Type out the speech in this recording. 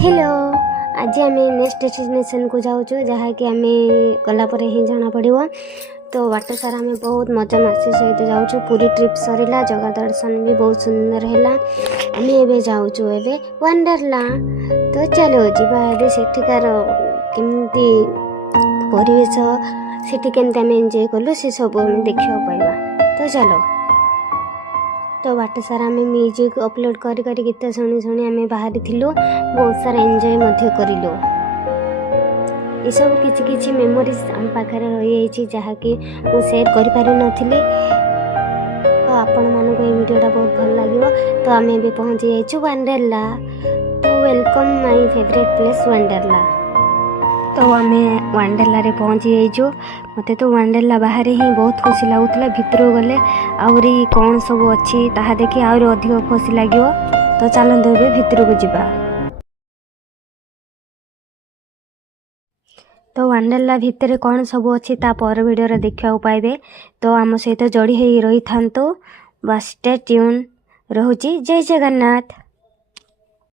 Hello आज आम next destination को जाऊँ जहाँकि आम गलापर ही जना पड़ो। तो वाटर सारा आम बहुत मजा मस्ती सहित जाऊँ। पूरी ट्रिप सरला, जगह दर्शन भी बहुत सुंदर है। आम ए जाऊँ ए वंडरला। तो चलो जी सेठिकार केमती परिवेश सेठी केमती आम एंजॉय कलु से सब आम देखा पाइबा। तो चलो तो बाट सारा आम म्यूजिक अपलोड करी गीत शुणी शुणी आम बाहरी थिलु। बहुत सारा एंजॉय करिलु। ये सब किछि किछि मेमोरीज आम पाखे रही जहाँकि मुझे सेयर कर पारि नथिली। तो आपण मानक ये वीडियोटा बहुत भल लगे। तो आम ए पहुँची जाइछु वंडरला। तो welcome my favourite place Wonderla. तो आम वंडरला रे पहुँची जाइछु। मते तो वंडरला बाहर ही बहुत खुशी लगुला। भितर गले आहरी कौन सब अच्छी ताहा देखि आहरी अधिक खुशी लगे। तो चलते ए भितर को जिबा। तो वंडरला भितर कौन सब अच्छी ता पर वीडियो देखा पाइबे। तो आम सहित जोड़ी रही था। बस स्टे ट्यून। रहुची। जय जगन्नाथ।